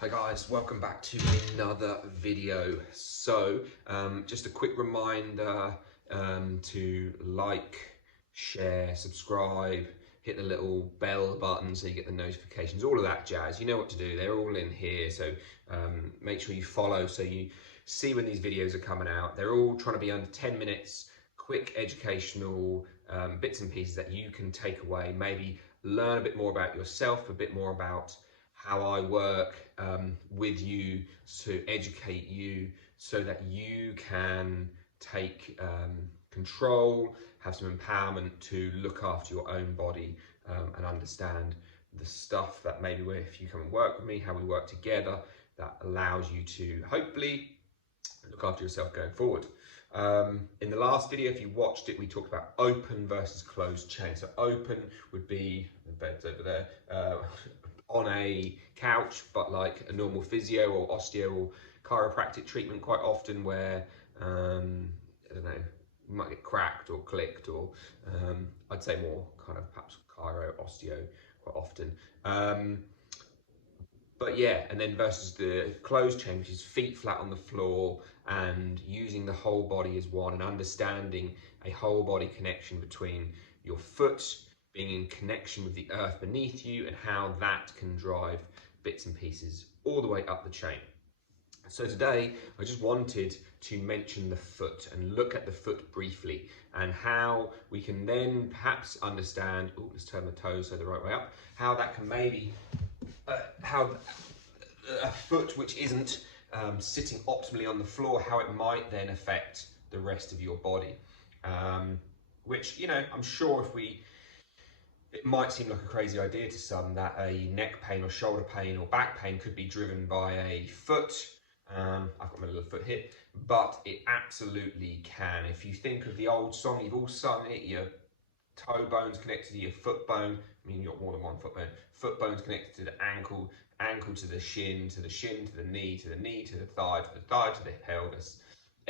Hi guys, welcome back to another video. So, just a quick reminder to like, share, subscribe, hit the little bell button so you get the notifications, all of that jazz. You know what to do, they're all in here. So make sure you follow so you see when these videos are coming out. They're all trying to be under 10 minutes, quick educational bits and pieces that you can take away, maybe learn a bit more about yourself, a bit more about how I work with you to educate you so that you can take control, have some empowerment to look after your own body and understand the stuff that maybe if you come and work with me, how we work together, that allows you to hopefully look after yourself going forward. In the last video, if you watched it, we talked about open versus closed chain. So open would be, the bed's over there, on a couch, but like a normal physio or osteo or chiropractic treatment quite often where, I don't know, you might get cracked or clicked or I'd say more kind of perhaps chiro, osteo quite often. But yeah, and then versus the closed chain, which is feet flat on the floor and using the whole body as one and understanding a whole body connection between your foot being in connection with the earth beneath you and how that can drive bits and pieces all the way up the chain. So today, I just wanted to mention the foot and look at the foot briefly and how we can then perhaps understand, let's turn the toes so the right way up, how that can maybe how a foot which isn't sitting optimally on the floor, how it might then affect the rest of your body. Which, you know, I'm sure it might seem like a crazy idea to some that a neck pain or shoulder pain or back pain could be driven by a foot. I've got my little foot here, but it absolutely can. If you think of the old song, you've all sung it, your toe bone's connected to your foot bone. I mean, you've got more than one foot bone. Foot bone's connected to the ankle, ankle to the shin, to the shin, to the knee, to the knee, to the thigh, to the thigh, to the pelvis,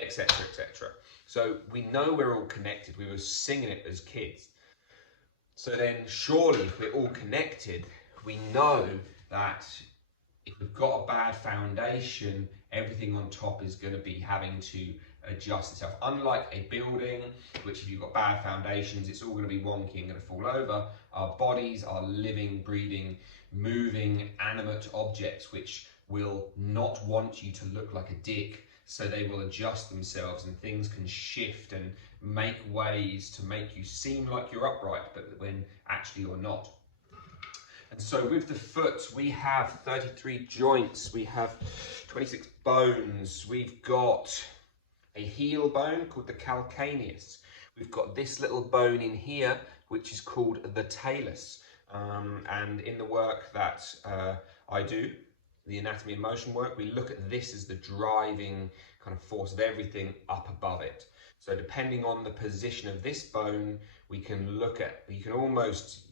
etc., etc. So we know we're all connected. We were singing it as kids. So then surely if we're all connected, we know that if we've got a bad foundation, everything on top is going to be having to adjust itself. Unlike a building, which if you've got bad foundations, it's all going to be wonky and going to fall over. Our bodies are living, breathing, moving, animate objects which will not want you to look like a dick. So they will adjust themselves and things can shift and make ways to make you seem like you're upright, but when actually you're not. And so with the foot, we have 33 joints, we have 26 bones, we've got a heel bone called the calcaneus. We've got this little bone in here, which is called the talus. And in the work that I do, the anatomy and motion work, we look at this as the driving kind of force of everything up above it. So depending on the position of this bone, we can look at, you can almost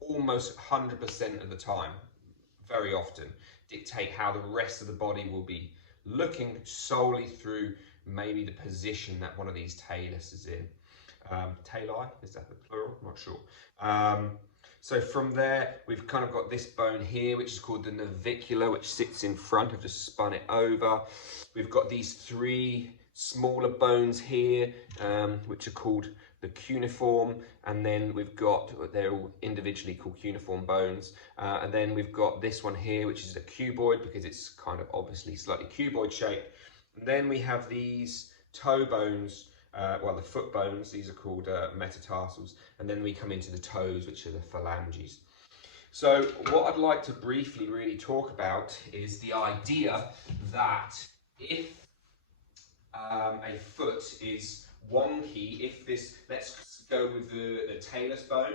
100% of the time, very often, dictate how the rest of the body will be looking solely through maybe the position that one of these talus is in. Tali, is that the plural? I'm not sure. So from there, we've kind of got this bone here, which is called the navicular, which sits in front. I've just spun it over. We've got these three smaller bones here, which are called the cuneiform, and then we've got, they're all individually called cuneiform bones, and then we've got this one here, which is a cuboid because it's kind of obviously slightly cuboid shaped. And then we have these toe bones, well, the foot bones, these are called metatarsals, and then we come into the toes, which are the phalanges. So what I'd like to briefly really talk about is the idea that if a foot is wonky, if this, let's go with the talus bone,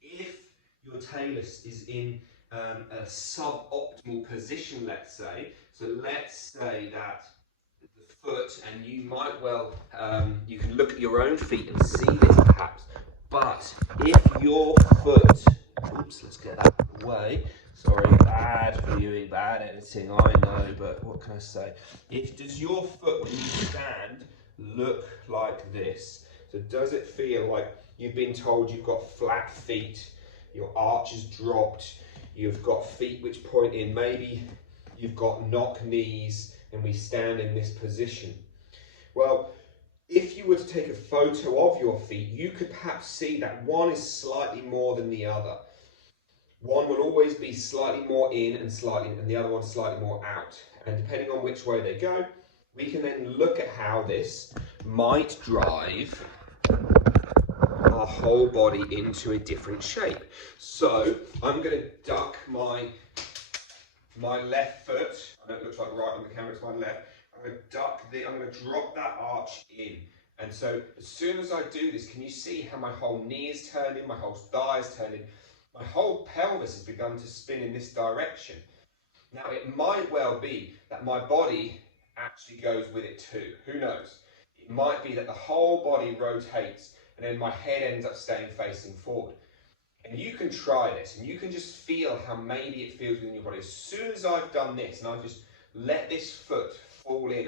if your talus is in a suboptimal position, let's say, so let's say that the foot, and you might well, you can look at your own feet and see this perhaps, but if your foot, oops, let's get that away, sorry, bad viewing, bad editing, I know, but what can I say? Does your foot, when you stand, look like this? So does it feel like you've been told you've got flat feet, your arch is dropped, you've got feet which point in, maybe you've got knock knees and we stand in this position. Well, if you were to take a photo of your feet, you could perhaps see that one is slightly more than the other. One will always be slightly more in and the other one slightly more out. And depending on which way they go, we can then look at how this might drive our whole body into a different shape. So I'm going to duck my left foot. I know it looks like right on the camera, it's my left. I'm going to drop that arch in. And so as soon as I do this, can you see how my whole knee is turning, my whole thigh is turning, my whole pelvis has begun to spin in this direction. Now it might well be that my body actually goes with it too, who knows? It might be that the whole body rotates and then my head ends up staying facing forward. And you can try this and you can just feel how maybe it feels within your body. As soon as I've done this and I've just let this foot fall in,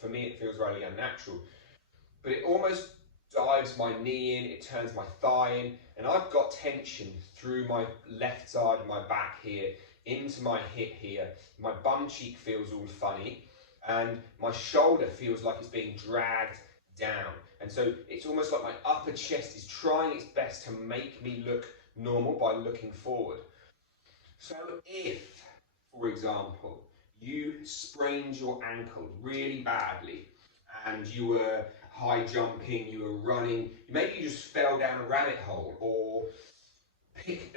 for me it feels really unnatural, but it almost dives my knee in, it turns my thigh in, and I've got tension through my left side of my back here, into my hip here, my bum cheek feels all funny, and my shoulder feels like it's being dragged down. And so it's almost like my upper chest is trying its best to make me look normal by looking forward. So if, for example, you sprained your ankle really badly and you were high jumping, you were running, maybe you just fell down a rabbit hole, or pick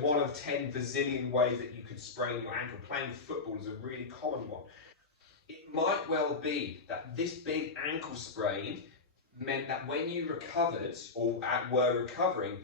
one of 10 bazillion ways that you could sprain your ankle. Playing football is a really common one. It might well be that this big ankle sprain meant that when you recovered or were recovering,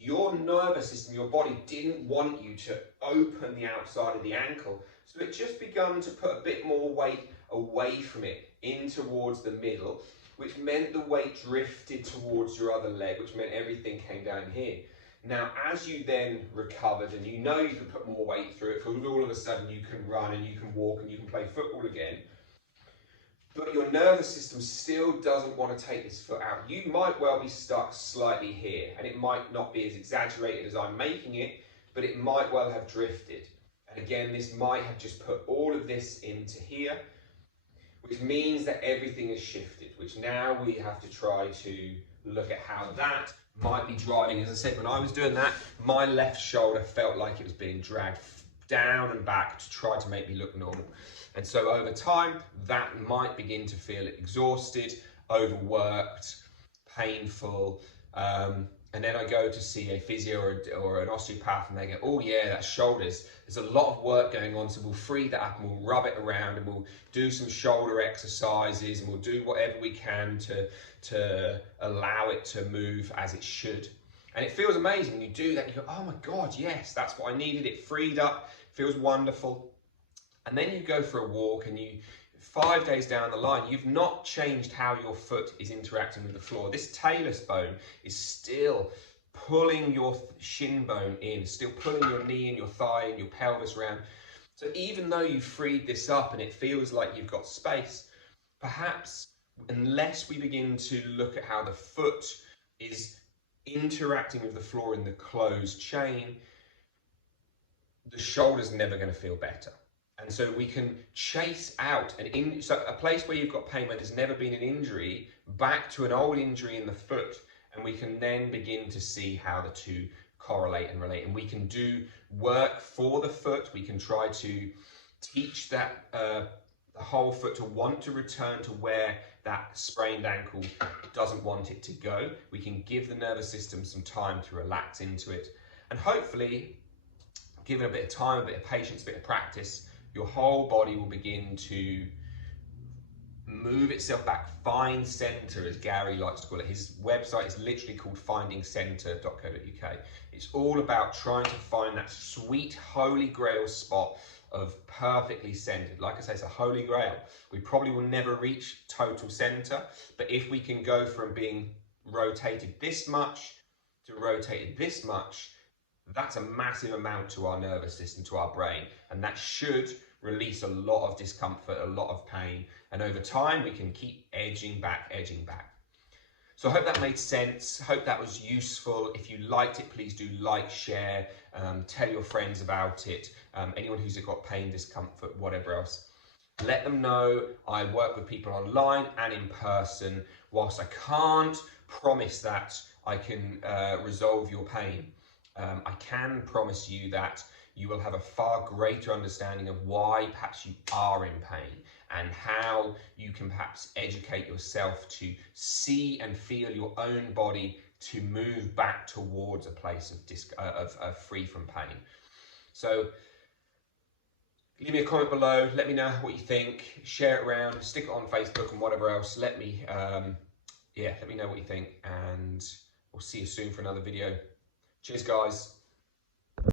your nervous system, your body didn't want you to open the outside of the ankle. So it just begun to put a bit more weight away from it in towards the middle, which meant the weight drifted towards your other leg, which meant everything came down here. Now, as you then recovered and you know you can put more weight through it, because all of a sudden you can run and you can walk and you can play football again, but your nervous system still doesn't want to take this foot out. You might well be stuck slightly here, and it might not be as exaggerated as I'm making it, but it might well have drifted. And again, this might have just put all of this into here, which means that everything has shifted, which now we have to try to look at how that might be driving. As I said, when I was doing that, my left shoulder felt like it was being dragged down and back to try to make me look normal. And so over time, that might begin to feel exhausted, overworked, painful. And then I go to see a physio or an osteopath and they go, oh yeah, that's shoulders. There's a lot of work going on, so we'll free that up and we'll rub it around and we'll do some shoulder exercises and we'll do whatever we can to allow it to move as it should. And it feels amazing. You do that, you go, oh my God, yes, that's what I needed. It freed up, feels wonderful. And then you go for a walk and 5 days down the line, you've not changed how your foot is interacting with the floor. This talus bone is still pulling your shin bone in, still pulling your knee and your thigh and your pelvis around. So even though you freed this up and it feels like you've got space, perhaps unless we begin to look at how the foot is interacting with the floor in the closed chain, the shoulder's never going to feel better. And so we can chase out a place where you've got pain where there's never been an injury back to an old injury in the foot, and we can then begin to see how the two correlate and relate. And we can do work for the foot. We can try to teach that the whole foot to want to return to where that sprained ankle doesn't want it to go. We can give the nervous system some time to relax into it, and hopefully, given a bit of time, a bit of patience, a bit of practice, your whole body will begin to move itself back, find center, as Gary likes to call it. His website is literally called findingcenter.co.uk. It's all about trying to find that sweet holy grail spot of perfectly centered. Like I say, it's a holy grail. We probably will never reach total center, but if we can go from being rotated this much to rotated this much, that's a massive amount to our nervous system, to our brain, and that should release a lot of discomfort, a lot of pain, and over time we can keep edging back, edging back. So I hope that made sense. Hope that was useful. If you liked it, please do like, share, tell your friends about it. Anyone who's got pain, discomfort, whatever else. Let them know. I work with people online and in person. Whilst I can't promise that I can resolve your pain, I can promise you that you will have a far greater understanding of why perhaps you are in pain and how you can perhaps educate yourself to see and feel your own body to move back towards a place of free from pain. So leave me a comment below, let me know what you think, share it around, stick it on Facebook and whatever else. Let me let me know what you think, and we'll see you soon for another video. Cheers guys.